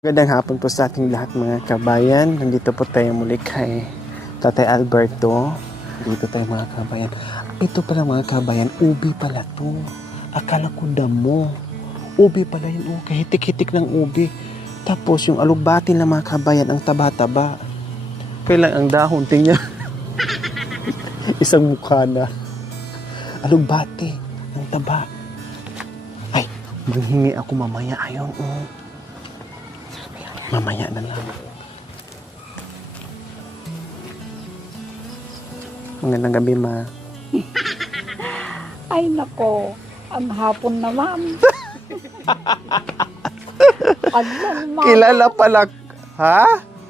Magandang hapon po sa ating lahat mga kabayan. Nandito po tayo muli kay Tatay Alberto. Dito tayo mga kabayan. Ito pala mga kabayan, ubi pala to. Akala ko damo. Ubi pala yun. Oh, kahitik-hitik ng ubi. Tapos yung alugbati ng mga kabayan, ang taba-taba. Kailan ang dahon, tingnan. Isang mukha na. Alugbati, ang taba. Ay, manghingi ako mamaya. Ayaw, mamaya na lang. Magandang gabi, ma. Ay nako, ang hapon naman. Allah, mama. Kilala pala. Ha?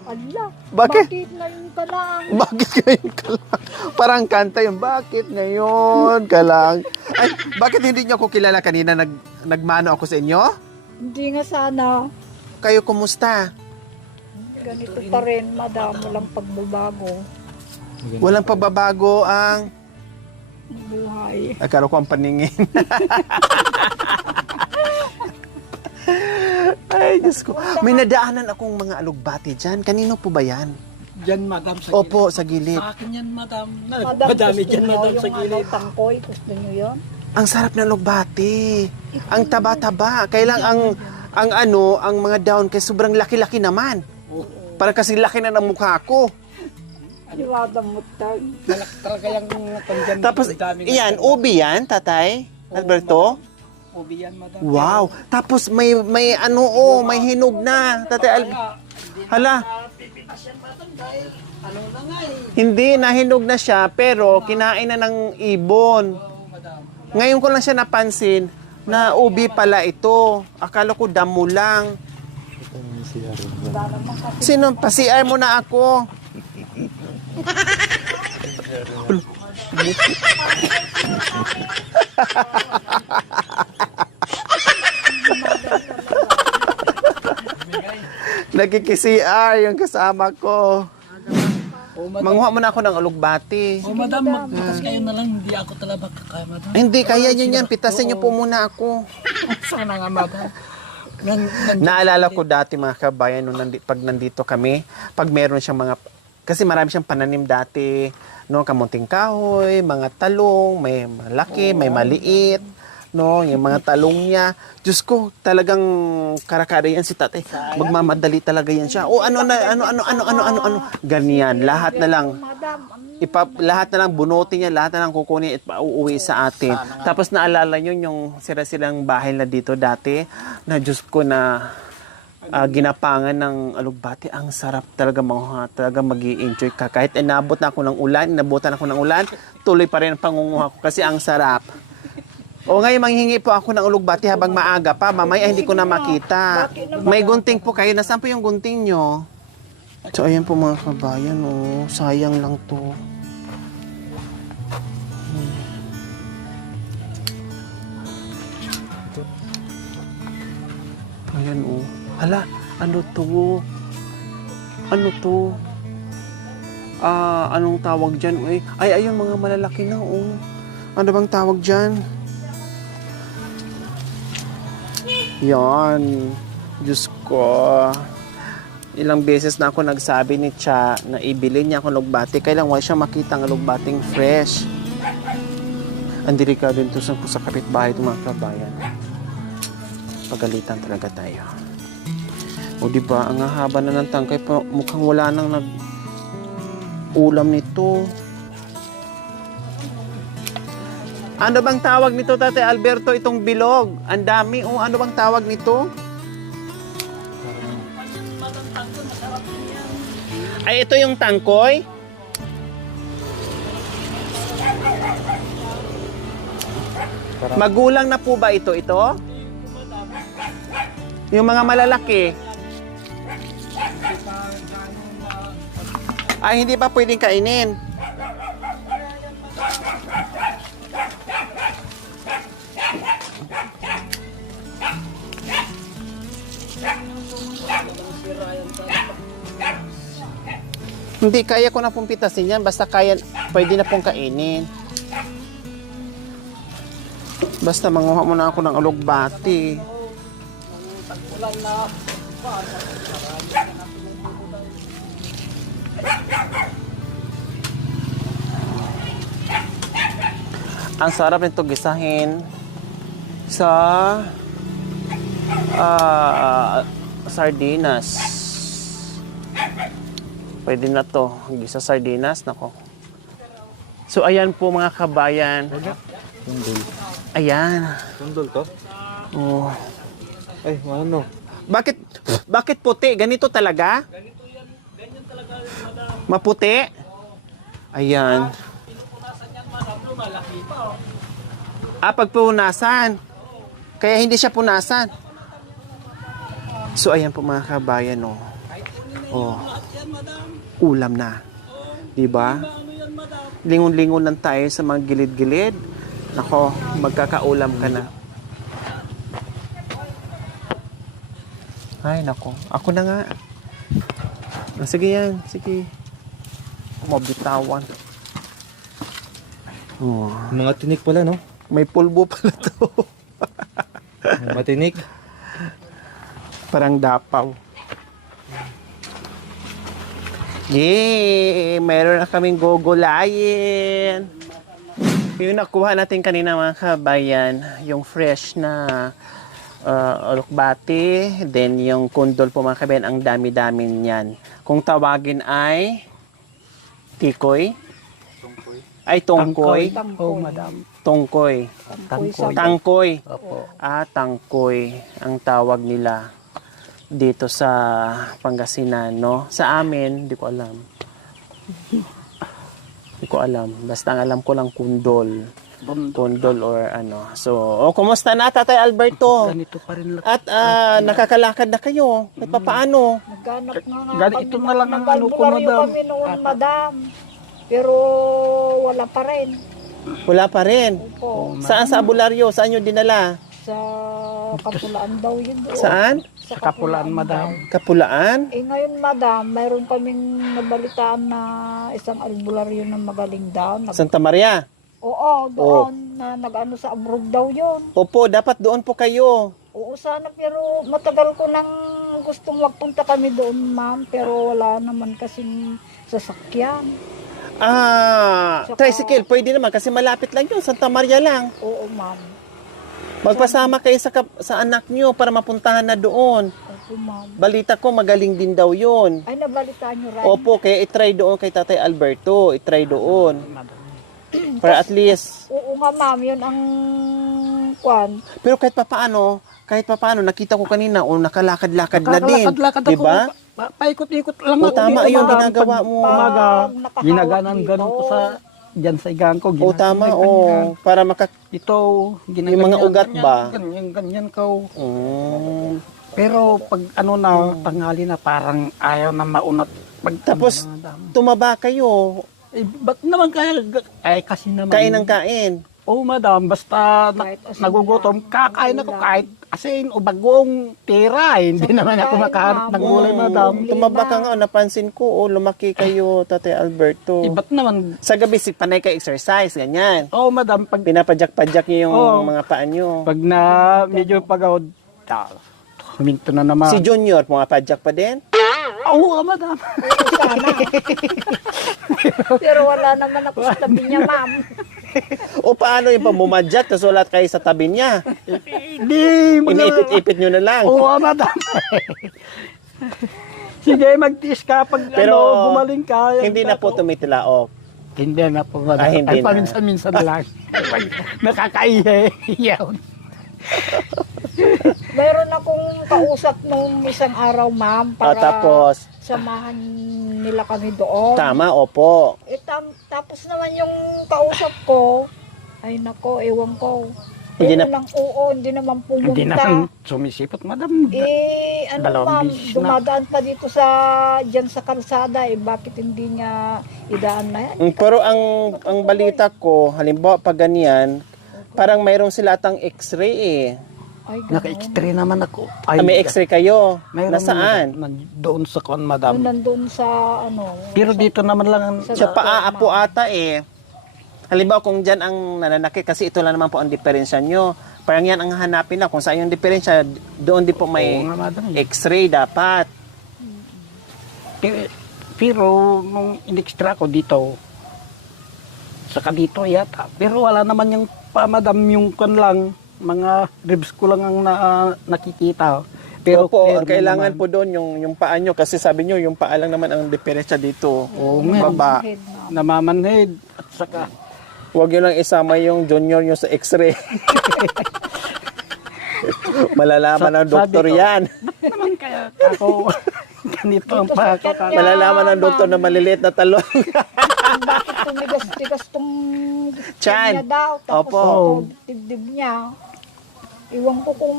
Allah, Bakit? ngayon ka lang? Bakit ngayon ka lang? Parang kanta yung, bakit ngayon ka lang? Ay, bakit hindi niyo ako kilala kanina? Nagmano ako sa inyo? Hindi nga sana. Kayo, kumusta? Ganito pa rin, madam. Walang pagbabago. Walang pagbabago ang... Buhay. Akala ko ang paningin. Ay, Diyos ko. May nadaanan akong mga alugbati dyan. Kanino po ba yan? Diyan, madam, sa gilid. Opo, sa gilid. Sa akin yan, madam. Madam, Madami gusto dyan, nyo madam, sa yung gilid. tangkoy, gusto nyo yun? Ang sarap ng alugbati. Ang taba-taba. Kailang ang mga daon kay sobrang laki-laki naman. Parang kasi laki na ng mukha ko. Iwada mo tayo. Malak talaga yung tandyan. Tapos, iyan, ubi yan, tatay? Alberto? Ubi yan, madam. Wow. Tapos may hinog na. Tatay Hala. Ano na nga eh. Hindi, nahinog na siya, pero kinain na ng ibon. Madam. Ngayon ko lang siya napansin na ubi pala ito. Akala ko damo lang. Sino? Pa-CR mo na ako. Nagkiki-CR yung kasama ko. Manguha mo na ako ng alugbati. Oh, madam, magpitas kayo na lang. Hindi ako talaga kakaya, madam. Hindi, kaya nyo yan. Pitasin nyo po muna ako. Sana nga, madam. Naalala ko dati mga kabayan, pag nandito kami, pag meron siyang mga, kasi marami siyang pananim dati, no, kamunting kahoy, mga talong, may malaki, may maliit, no, yung mga talong niya. Diyos ko, talagang karakara yan si tatay. Magmamadali talaga yan siya. O ano, ganyan, lahat na lang. Lahat na lang bunutin niya, lahat na lang kukunin at pauuwi sa atin. Tapos naalala nyo yung sila-silang bahay na dito dati, na Diyos ko na ginapangan ng alugbati. Ang sarap talaga mga, talaga mag-i-enjoy ka. Kahit inabutan ako ng ulan, tuloy pa rin ang pangunguha ko kasi ang sarap. O ngayon manghingi po ako ng alugbati habang maaga pa. Mamaya hindi ko na makita. May gunting po kayo. Nasaan po yung gunting nyo? So ayan po mga kabayan, sayang lang to. Ayan hala, ano to? Ano to? Anong tawag dyan? Ay, ayun mga malalaki na Ano bang tawag dyan? Yan. Diyos ko. Ilang beses na ako nagsabi ni Cha na ibili niya ako alugbati. Kailang wala siya makita ang alugbating fresh. Ang delikado din to sa kapitbahay ng mga kabayan. Pagalitan talaga tayo. O diba, ang haba na ng tangkay, mukhang wala nang nag-ulam nito. Ano bang tawag nito, Tatay Alberto, itong bilog? Ang dami, ano bang tawag nito? Ay, ito yung tangkoy? Magulang na po ba ito? Yung mga malalaki? Ay, hindi pa pwedeng kainin. Hindi, kaya ko na pong pitasin yan. Basta pwede na pong kainin. Basta manguha muna ako ng alugbati. Ulan na Ang sarap nito gisahin sa sardinas. Pwede na to. Gisa sardinas. Nako. So, ayan po mga kabayan. Ayan. Sundol to? Oh. Ay, ano? Bakit puti? Ganito talaga? Maputi? Ayan. Pag punasan. Kaya hindi siya punasan. So, ayan po mga kabayan, oh. Oh. Ulam na. Diba? Lingon-lingon lang tayo sa mga gilid-gilid. Nako, magkakaulam ka na. Ay, nako. Ako na nga. Sige yan. Sige. Mabitawan. Oh. Mga tinik pala, no? May pulbo pala to. Matinik. Parang dapaw. Yay! Meron na kaming gogolayin. Yung nakuha natin kanina mga kabayan, yung fresh na alokbati, then yung kundol po mga kabayan, ang dami-dami niyan. Kung tawagin ay tikoy, ay tungkoy, Oh, madam. tungkoy, Tangkoy. tangkoy. Opo. Tangkoy ang tawag nila dito sa Pangasinan, no? Sa amin, di ko alam. Di ko alam. Basta ang alam ko lang kundol. Kundol or ano. So, kumusta na Tatay Alberto? Ganito pa rin lang. At nakakalakad na kayo. At papaano? Nagganap nga Gani- ito na lang ang ano ko, Nag-albularyo madam. kami noon, madam. Pero wala pa rin. Wala pa rin. Opo. Saan sa abularyo? Saan nyo dinala? Sa Kapulaan daw yun. doon. Saan? Sa Kapulaan, madam. Kapulaan? Ngayon, madam, mayroon kaming nabalitaan na isang albularyo na magaling daw. Santa Maria? Oo, doon. Na nag-ano sa abroad daw yun. Opo, dapat doon po kayo. Oo, sana, pero matagal ko nang gustong magpunta kami doon, ma'am. Pero wala naman kasing sasakyan. Tricycle, pwede naman kasi malapit lang yun. Santa Maria lang. Oo, ma'am. Magpasama kayo sa anak nyo para mapuntahan na doon. Opo, ma'am. Balita ko magaling din daw yun. Ay, nabalitaan nyo rin. Opo, kaya itry doon kay Tatay Alberto. Itry doon. Para at least. Oo nga, ma'am. Yun ang kwan. Pero kahit papaano, nakita ko kanina, nakalakad-lakad na din. Nakalakad-lakad ako. Diba? Paikot-ikot lang O, ako. tama dito, yun, madam. ginagawa Pag mo. Umaga, nakahawak ginaganan dito. ganun ko sa dyan sa igang ko. O, tama, o. Para Ito, Yung mga ugat ba? Ganyan ko. Mm. Pero pag ano na, tanghali na, parang ayaw na maunat. Pag Tapos, tumaba kayo. ba't naman kaya? Ay, kasi naman. Kain ng kain. Oo, madam. Basta Kahit asin nagugutom, lang, kakain ako ulam. kahit asin o bagong tira. Hindi naman ako pagkain, makaharap ng gulay, Mm, madam. Tumaba ka nga, napansin ko, lumaki kayo, Tatay Alberto. Iba't naman. Sa gabi, panay ka exercise, ganyan. Oo, madam. Pag Pinapadyak-padyak niyo yung Oo. mga paa nyo. Pag na medyo pagod, huminto na naman. Si Junior, pumapadyak pa din? Oo, madam. Pero wala naman ako sa tabi niya, ma'am. O paano yung pamumadyak, tapos wala kayo sa tabi niya? Hindi. Iniipit-ipit nyo na lang. Oo, madam. Sige, magtiis ka pag Pero, gumaling ka. Hindi na po tumitilaok. Hindi na po, madam. Ah, hindi Ay, na. paminsan-minsan lang. Pag nakakaiyaw. Mayroon akong kausap nung isang araw, ma'am, para Tapos, samahan nila kami doon. tama, opo. Tapos naman yung kausap ko, ay nako, ewan ko. Hindi Hindi na- lang, oo, hindi naman pumunta. Hindi naman sumisipot, madam. Ano Dalawang ma'am, beses na. dumadaan pa dito dyan sa kalsada, bakit hindi niya idaan na yan? Pero ang balita ko, halimbawa pag ganyan, parang mayroong sila atang x-ray eh. Ay, ganun. Naka-x-ray naman ako. May x-ray kayo. mayroon Nasaan? Doon sa kon, madam. Nandun sa, Pero dito naman lang ang... Sa paa po ata eh. Halimbawa kung dyan ang nananakit, kasi ito lang naman po ang diferensya nyo. Parang yan ang hanapin na. Kung saan yung diferensya, doon di po may Oo nga, madam. x-ray dapat. Pero nung in-extra ko dito, saka dito yata. Pero wala naman yung madam, yung kan lang, mga ribs ko lang ang nakikita. Pero Opo, clear ang kailangan naman. po doon yung paa nyo. Kasi sabi nyo, yung paa lang naman ang diferensya dito. Oo nga, Baba. Head na. namamanhid. At saka, Huwag nyo lang isama yung junior nyo sa x-ray. Malalaman ng Sabi doktor ko, yan. naman kaya ako, ganito ang pakakakala. Malalaman ng doktor na maliliit na talon. Bakit tumigas-tigas tong Chan. niya daw, tapos Opo. ako, dibdib niya. Iwan ko kung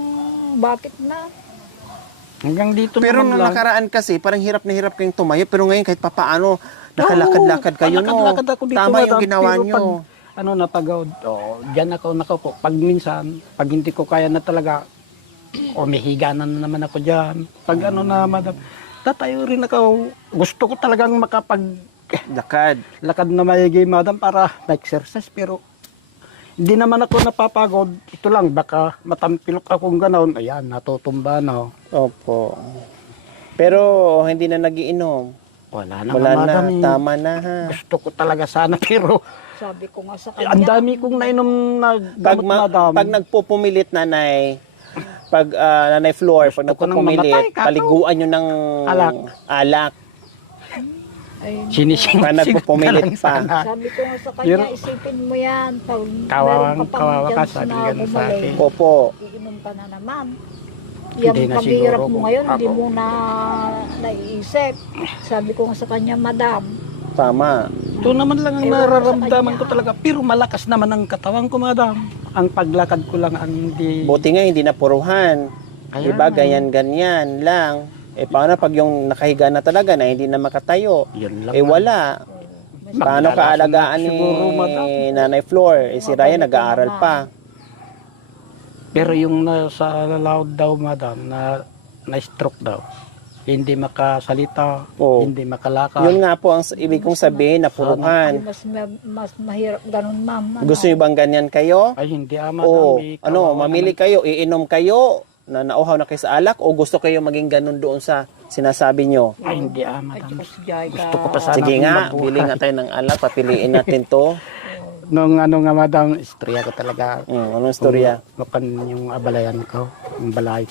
bakit na. Hanggang dito Pero naman nung lang. nakaraan kasi, parang hirap na hirap kayong tumayo. Pero ngayon kahit papaano, nakalakad-lakad kayo, no? Lakad-lakad ako dito, Tama yung madam. ginawa Pero nyo. Napagod, diyan ako nakaupo. Pag minsan, pag hindi ko kaya na talaga, mihiga na naman ako diyan. Pag madam, tatayo rin ako. Gusto ko talagang Lakad. lakad na mayigay, madam, para ma-exercise. Pero, hindi naman ako napapagod. Ito lang, baka matampilok akong gano'n. Ayan, natutumba na. Opo. Pero hindi na nagiinom. Wala naman, Wala na, madam. tama na ha. Gusto ko talaga sana, pero Sabi ko nga sa kanya. ang dami kong nainom na gamot, madam. Pag nagpupumilit nanay, pag nanay floor, pag Gusto ko nang nagpupumilit, mamatay, kato. paliguan nyo ng Alak. Ay, Sinising Pa nagpupumilit pa. sabi ko nga sa kanya, Pero, isipin mo yan. Pag Kawawang meron pa pang kawawa ka, chance sabi na ganun sa bumalik, akin. Opo. iinom ka na naman. Hindi Yung na paghihirap siguro mo kung ngayon, hindi ako. mo na naiisip. Sabi ko nga sa kanya, madam, Tama. Ito naman lang ang Ewan ko sa nararamdaman kanya. ko talaga. Pero malakas naman ang katawan ko, madam. Ang paglakad ko lang ang hindi... Buti nga hindi na puruhan. Kaya Diba, nga. ganyan-ganyan lang. Paano pag yung nakahiga na talaga na hindi na makatayo? Yun lang. Wala. Paano kaalagaan ni Siguro, madam. Nanay Floor? Si Ryan nag-aaral pa. Pero yung nasa loud daw, madam, na stroke daw. Hindi makasalita, Oo. hindi makalakad. Yun nga po ang ibig kong sabihin na ay, puruhan. mas mahirap ganun, ma'am. Ano? Gusto niyo bang ganyan kayo? Ay, hindi madam. O Eh, ano, kawawa mamili kayo, iinom kayo na nauhaw na kayo sa alak o gusto kayo maging ganun doon sa sinasabi nyo? naman. Ay, hindi Ay, madam. Diyos, Jai ka. Gusto ko pa sana Sige akong nga, mabuhay. bili nga tayo ng alak, papiliin natin to. Nung madam, istorya ko talaga. Anong storya? Makan yung abalayan ko, yung balay.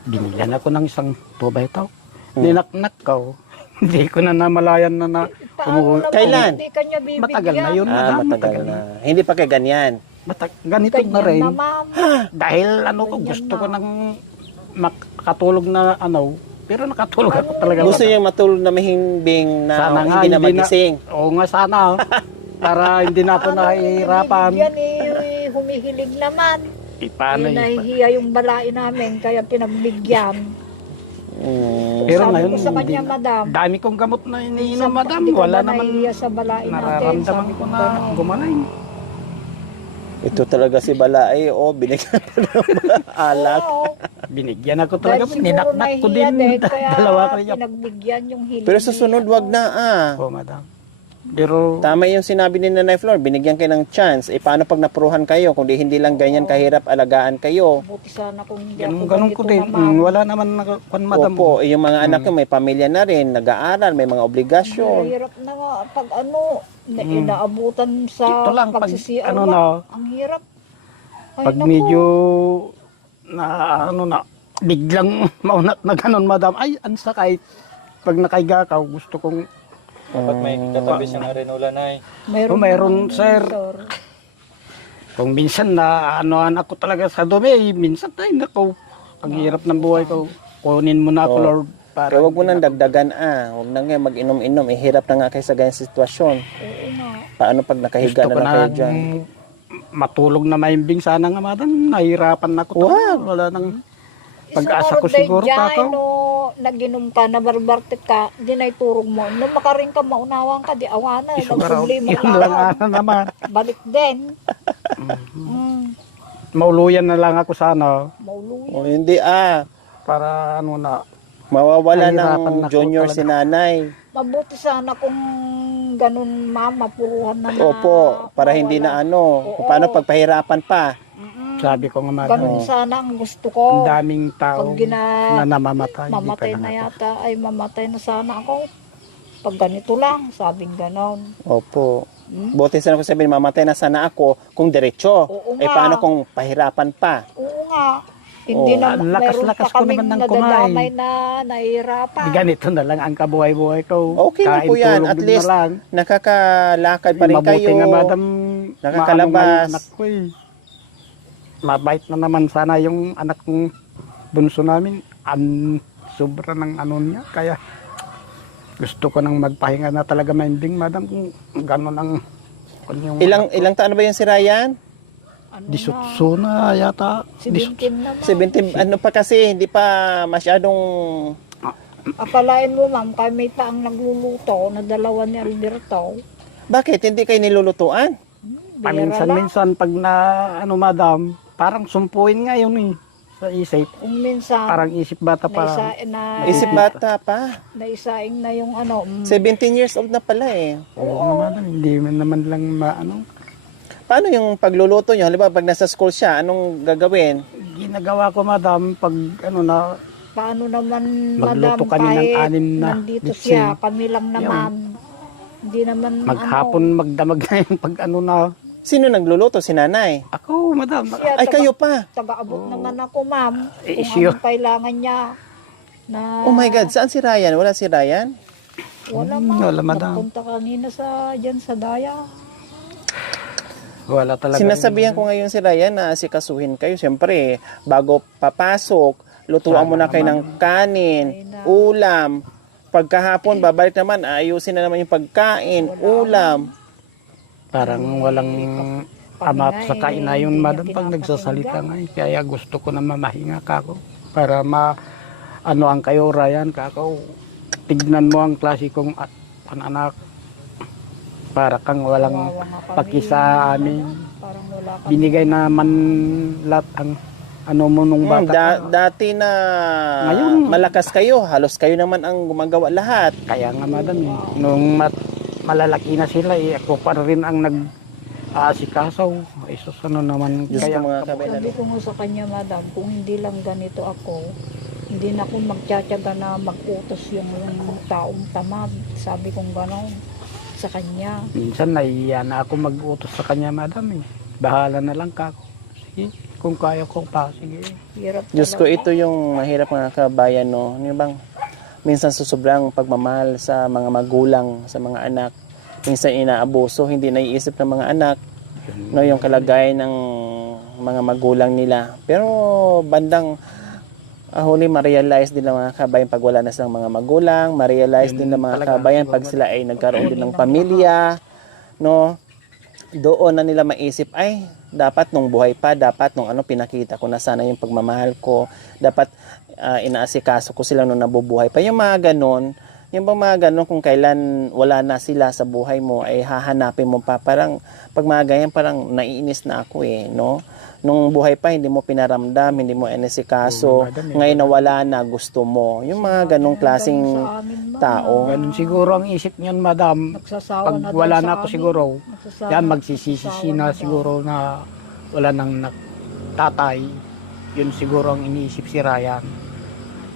Binilan ako ng isang 2 tao. Dinaknak ko. Hindi ko na namalayan na Paano naman Kailan? hindi kanya bibigyan? Matagal na yun, madam. Matagal na. Hindi pa kayo ganyan. Ganito Ganyan na rin. na, ma'am. Dahil gusto ko nang makatulog na pero nakatulog ako talaga. Gusto niyo matulog na mahimbing na Sana nga, hindi na magising. Oo nga sana. Para hindi na ako nahihirapan. Yan humihilig naman. Paano Nahihiya yung balai namin, kaya pinagbigyan. Pero Sabi ngayon, ko sa kanya, hindi- madam. dami kong gamot na iniinom, madam. Hindi ka Wala ba naman nahihiya sa balai natin? nararamdaman Sabi ko ko na gano'n. gumaling. Ito talaga si Balay. Binigyan pa ng alak. Oo. Binigyan ako talaga. Dahil siguro Ninaknak ko nahihiya din. kaya Dalawa ko rin. pinagbigyan yung hilig. Pero sa sunod, wag na Oo, madam. Pero, Tama yung sinabi ni Nanay Flor, binigyan kayo ng chance. Paano pag napuruhan kayo? Kung hindi lang ganyan kahirap alagaan kayo. Buti sana kung hindi ako ganun ko ganito din. na, ma'am. Wala naman madam. Opo, yung mga anak ko may pamilya na rin, nag-aaral, may mga obligasyon. Mahirap na nga pag inaabutan sa Ito lang, pag pagsisiaw ano ba? na, Ang hirap. Ay, pag naku. medyo biglang maunat na ganun, madam. Ay, ang sakay. Pag nakaiga ka, gusto kong Dapat may katabi siyang arenola na eh. mayroon, sir. Kung minsan na ako talaga sa dumi, minsan ay nako, ang hirap ng buhay ko. Kunin mo na ako, Lord. Para Kaya wag mo nang dagdagan Huwag na nga mag-inom-inom. Hirap na nga kayo sa ganyan sitwasyon. Oo nga. Paano pag nakahiga gusto na ko lang kayo na dyan? matulog na maimbing sana nga, madam. Nahirapan na ako. Wala nang pag-asa ko siguro pa ako. No, naginom ka, nabarbartik ka, di na iturog mo. Nung makaring ka, maunawang ka, di awana. Isugaraw. Nagsubli mo Yun lang naman. Balik din. Mauluyan na lang ako sana. Mauluyan. Hindi Para Mawawala Nahirapan ng na ako junior talaga. si nanay. Mabuti sana kung ganun, ma'am, mapuruhan na Opo, para hindi na Oo. Paano pag pahirapan pa? Sabi ko nga madam, ganun sana ang gusto ang ko. daming tao Pag na namamatay. Hindi pa mamatay na nangatay. yata, ay mamatay na sana ako. Pag ganito lang, sabing ganon. Opo. Hmm? Buti sana ko sabihin, mamatay na sana ako kung diretso. Oo Eh, nga. paano kung pahirapan pa? Oo nga. Hindi Oo. na, Ang lakas-lakas mayroon pa ko kaming naman ng nadadamay na nahihirapan. Ganito na lang ang kabuhay-buhay ko. Okay lang po yan. Tulog At din least, na lang. nakakalakad pa rin Mabuti kayo. nga madam, Nakakalabas. maano nga yung anak ko eh. Mabait na naman sana yung anak kong bunso namin. Sobra ng ano niya. Kaya gusto ko nang magpahinga na talaga mainding madam kung gano'n ang kanyang Ilang taon na ba yung si Ryan? Ano disutso na yata. Si Bintim naman. 17, ano pa kasi, hindi pa masyadong... Akalain mo ma'am, kami pa ang nagluluto na dalawa ni Alberto. Bakit? Hindi kayo nilulutuan? Bira lang. Paminsan-minsan pag na ano madam, parang sumpuin nga yun eh sa isip. Kung minsan, Parang isip bata pa. Isip bata pa. naisaing na yung ano. 17 years old na pala eh. Oo nga madam, hindi man naman lang maano. Paano yung pagluluto nyo? Halimbawa, pag nasa school siya, anong gagawin? Ginagawa ko madam pag ano na Paano naman, Magluto madam, kami ng kahit anim na nandito bitsin. siya, kami lang naman. Hindi naman, maghapon magdamag na yung pag ano na. Sino nagluluto? Si nanay? Ako madam, siya, Ay, kayo pa. taga-abot naman ako, ma'am. Eh, Kung siya. anong kailangan niya. Na, Oh my God, saan si Ryan? Wala si Ryan? Wala, ma'am. wala, madam. Nagpunta kanina dyan sa Daya. wala talaga. Sinasabihan ko ngayon si Ryan na asikasuhin kayo. Siyempre, bago papasok, lutuan mo na kayo ng kanin, ulam. Pagkahapon, babalik naman, ayusin na naman yung pagkain, ulam. Parang walang ama sa kainayon madam pag nagsasalita nga eh. Kaya gusto ko na mamahinga kako para ano ang kayo Ryan kako. Tignan mo ang klase kong anak. Para kang walang Kawawa nga kami, paki sa amin. Parang wala kami. Binigay naman lahat ang ano mo nung bata. Dati na Ngayon. malakas kayo, halos kayo naman ang gumagawa lahat. Kaya nga madam eh. Nung malalaki na sila eh, ako pa rin ang nag-aasikasaw. Isus ano naman. Diyos Kaya ko mga kabila. Sabi ko nga sa kanya, madam, kung hindi lang ganito ako, hindi na ako magtsatsaga na mag-utos yung taong tamad. Sabi kong gano'n sa kanya. minsan naiiya na ako mag-utos sa kanya madam eh. Bahala na lang kako. Sige, kung kaya ko pa, sige. Hirap Diyos ko, talaga. ito yung mahirap mga kabayan, no? Ano bang, minsan sa sobrang pagmamahal sa mga magulang, sa mga anak, minsan inaabuso, hindi naiisip ng mga anak, no, yung kalagayan ng mga magulang nila. Pero bandang huli, ma-realize din ng mga kabayan pag wala na silang mga magulang, ma-realize Yun din ng mga talaga, kabayan siguro. pag sila ay nagkaroon din ng pamilya, no? Doon na nila maisip, ay, dapat nung buhay pa, dapat nung pinakita ko na sana yung pagmamahal ko, dapat inaasikaso ko sila nung nabubuhay pa. Yung mga ganon, yung mga ganon kung kailan wala na sila sa buhay mo, ay hahanapin mo pa. Parang, pag mga ganyan, parang naiinis na ako eh, no? Nung buhay pa, hindi mo pinaramdam, hindi mo Oo, inasikaso. madam, Ngayon na wala na, gusto mo. Yung mga ganong klaseng Sa amin, ma'am, tao. Ganun siguro ang isip niyan madam. Nagsasawa Pag na daw wala sa na ako amin. siguro, Nagsasawa yan na magsisisi na daw. siguro na wala nang tatay. Yun siguro ang iniisip si Ryan.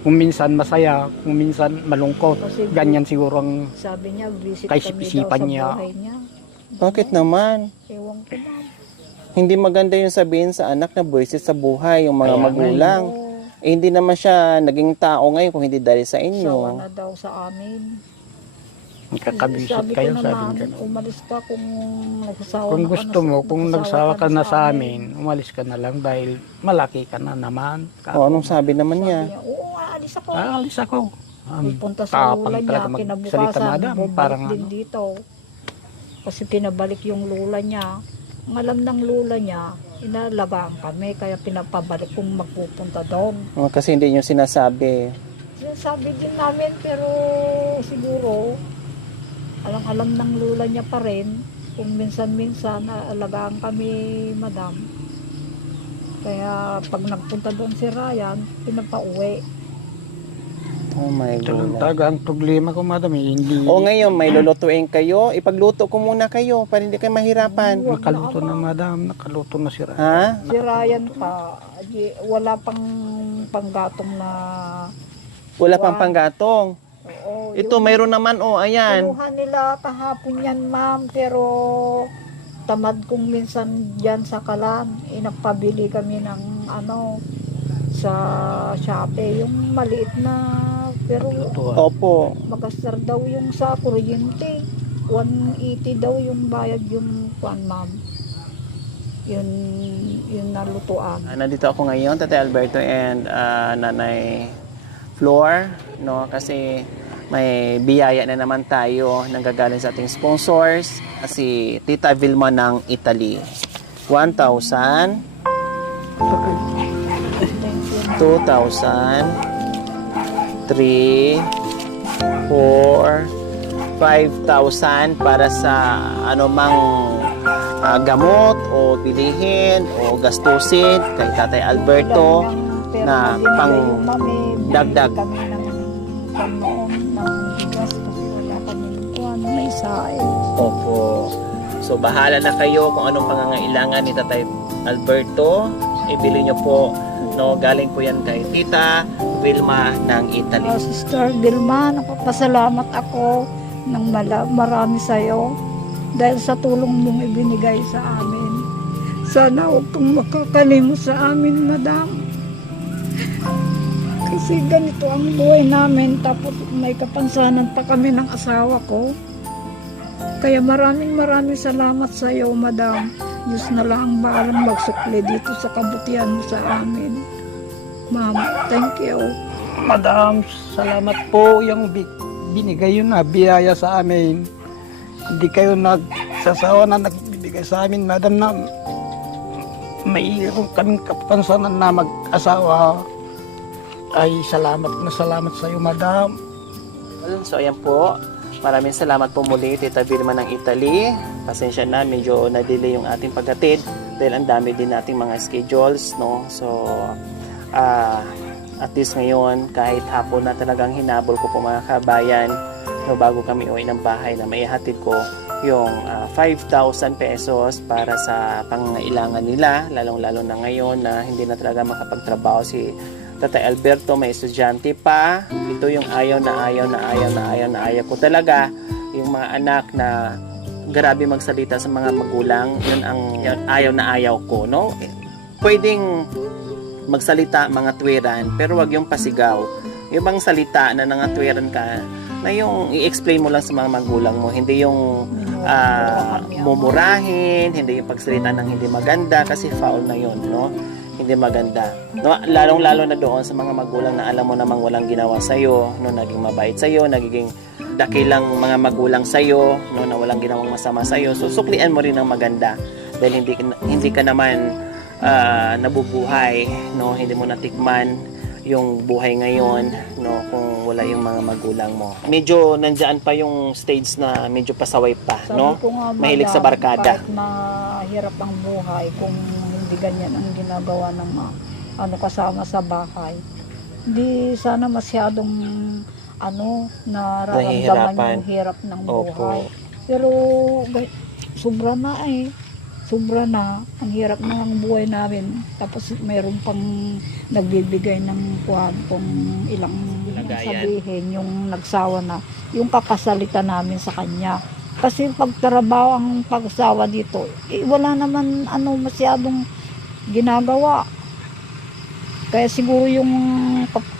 Kung minsan masaya, kung minsan malungkot. Kasi Ganyan siguro ang sabi niya, visit Kay kami daw isipan sa niya. buhay niya. Bakit naman? Ewan ko, ma'am. Hindi maganda yung sabihin sa anak na buwisit sa buhay, yung mga Kaya nga magulang. Oo, Eh, hindi naman siya naging tao ngayon kung hindi dahil sa sawa inyo. na daw sa amin. kakabisit Sabi ko kayo naman, sabi ko. umalis ka kung nagsasawa Kung na ka gusto na mo, sa- kung nagsawa ka na sa amin, umalis ka na lang dahil malaki ka na naman. O, anong sabi naman Sabi niya? niya, oo nga, alis ako. Alis ako. Pupunta sa tapang lula niya, talaga magsalita, kinabukasan, madam. bumalik Parang din ano. dito. Kasi pinabalik yung lula niya. Ang alam ng lula niya, inalagaan kami, kaya pinapabalik kung magpupunta doon. O, kasi hindi niyo sinasabi. Sinasabi din namin, pero siguro, alam ng lula niya pa rin, kung minsan-minsan, alagaan kami, madam. Kaya pag nagpunta doon si Ryan, pinapauwi. Oh my Ito lang God. talaga ang problema ko, madam. Hindi O ngayon, may lulutuin kayo. Ipagluto ko muna kayo para hindi kayo mahirapan. nakaluto na, madam. Nakaluto na sila. Ha? Si Ryan pa, wala pang panggatong na, Wala pang panggatong. oo, Ito, mayroon naman. O, ayan. kinuha nila kahapon yan, ma'am, pero tamad kong minsan dyan sa Kalan, nagpabili kami ng sa Shopee, yung maliit na, pero Opo. magastar daw yung sa kuryente. 180 daw yung bayad yung kuan, ma'am. Yun nalutuan. Nandito ako ngayon, Tatay Alberto and Nanay Flor, no? Kasi may biyaya na naman tayo nanggagaling sa ating sponsors, si Tita Vilma ng Italy. 1,000, 2,000, 3, 4, 5,000 para sa anumang gamot o bilihin o gastusin kay Tatay Alberto na pang dagdag. Kami ng panoon ng bigas kasi wala kaming kuan, may sae. Opo. So bahala na kayo kung anong pangangailangan ni Tatay Alberto. Ibili nyo po. No, galing po yan kay Tita Vilma ng Italy. Sister Vilma, napapasalamat ako ng marami sa'yo dahil sa tulong mong ibinigay sa amin. Sana huwag kong makakalimot sa amin, madam. Kasi ganito ang buhay namin, tapos may kapansanan pa kami ng asawa ko. Kaya maraming salamat sa iyo, madam. Diyos na lang ang bahalang magsukli dito sa kabutihan mo sa amin. Ma'am, thank you. Madam, salamat po yung binigay yun na biyaya sa amin. Hindi kayo nagsasawa na nagbibigay sa amin, madam, na mayroon kaming kapansanan na mag-asawa. Ay, salamat sa iyo, madam. So ayan po. Maraming salamat po muli, Tita Vilma ng Italy. Pasensya na, medyo na-delay yung ating paghatid dahil ang dami din nating mga schedules, no? So, at least ngayon, kahit hapon na talagang hinabol ko po mga kabayan, no, bago kami uwi ng bahay na maihatid ko yung 5,000 pesos para sa pangailangan nila, lalong-lalo na ngayon na hindi na talaga makapagtrabaho si Tatay Alberto, may estudyante pa. Ito yung ayaw ko talaga. Yung mga anak na grabe magsalita sa mga magulang, yun ang ayaw ko, no? Pwedeng magsalita mga tuwiran, pero wag yung pasigaw. Yung bang salita na nangatwiran ka, na yung i-explain mo lang sa mga magulang mo, hindi yung mumurahin, hindi yung pagsalita ng hindi maganda, kasi foul na yun, no? Hindi maganda. No, lalong-lalo na doon sa mga magulang na alam mo namang walang ginawa sa iyo, no, naging mabait sa iyo, nagiging dakilang mga magulang sa iyo, no, na walang ginawang masama sa iyo. So suklian mo rin ng maganda dahil hindi ka naman nabubuhay, no, hindi mo natikman yung buhay ngayon, no, kung wala yung mga magulang mo. Medyo nandiyan pa yung stage na medyo pasaway pa, Sabi no? ko nga, Mahilig sa madam, barkada. kahit mahirap ang buhay, kung hindi ganyan ang ginagawa ng kasama sa bahay, hindi sana masyadong nararamdaman Nahihirapan. yung hirap ng Opo. buhay. Pero sobra na sobra na, ang hirap na ang buhay namin. Tapos mayroon pang nagbibigay ng kung ilang Lagayan. sabihin, yung nagsawa na, yung kakasalita namin sa kanya. Kasi pagtrabaho ang pagsawa dito, wala naman masyadong ginagawa. Kaya siguro yung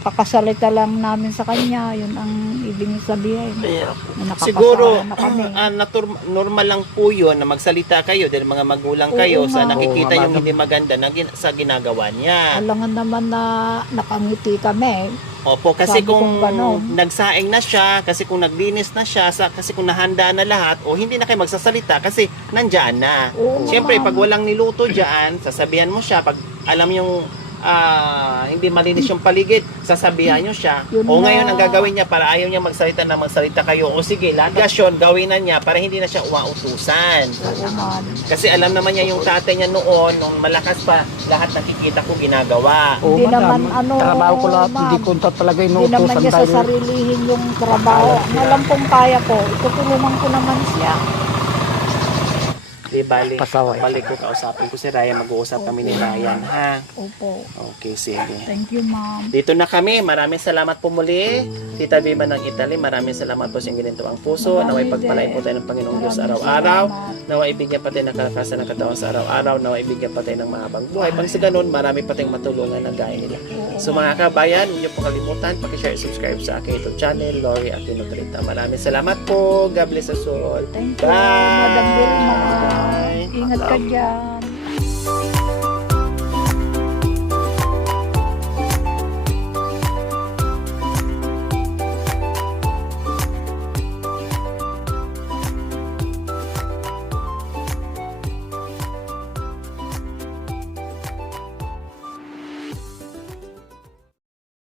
kakasalita lang namin sa kanya, yun ang ibig sabihin. Na Siguro, nakakasama na kami. normal lang po yun na magsalita kayo dahil mga magulang kayo Oo, sa ma'am. nakikita Oo, yung madam. hindi maganda sa ginagawa niya. Alangan naman na nakangiti kami. Opo, kasi Sabi kung kong ganon. nagsaing na siya, kasi kung naglinis na siya, kasi kung nahanda na lahat, o hindi na kayo magsasalita kasi nandyan na. Oo, Siyempre, ma'am. pag walang niluto dyan, sasabihan mo siya, pag alam yung hindi malinis yung paligid, sasabihan nyo siya. Yun O na. ngayon, ang gagawin niya para ayaw niya magsalita kayo. O sige, lagasyon, gawin na niya para hindi na siya umautusan. Oo, ma'am. Kasi alam naman niya yung tatay niya noon, nung malakas pa, lahat nakikita ko ginagawa. Oo, Hindi madam. naman, ano, Trabaho ko lahat, ma'am. hindi ko talaga Hindi naman inuutosan niya dahil sasarilihin yung trabaho. Ang alam kong kaya ko, itutulungan ko naman siya. Di bali, Pasaway. balik ko, kausapin ko si Ryan, mag-uusap kami ni Ryan, ha? Opo. Okay, sige. Thank you, ma'am. Dito na kami. Maraming salamat po muli. Tita Viva ng Italy, maraming salamat po sa inyong ginintong puso. Naway pagpalain po tayo ng Panginoong Diyos araw-araw. Naway ibigyan pa tayo ng kalakasan ng katawan sa araw-araw. Naway ibigyan pa tayo ng mahabang buhay. Pang sa ganun, marami pa tayong matulungan na gaya nila. So mga kabayan, huwag niyo po kalimutan, pakishare, subscribe sa aking YouTube channel, Lori at Tinutrita. Maraming salamat po. God bless us all. Thank you, Bye! Madam Vilma. Bye! Ingat ka dyan.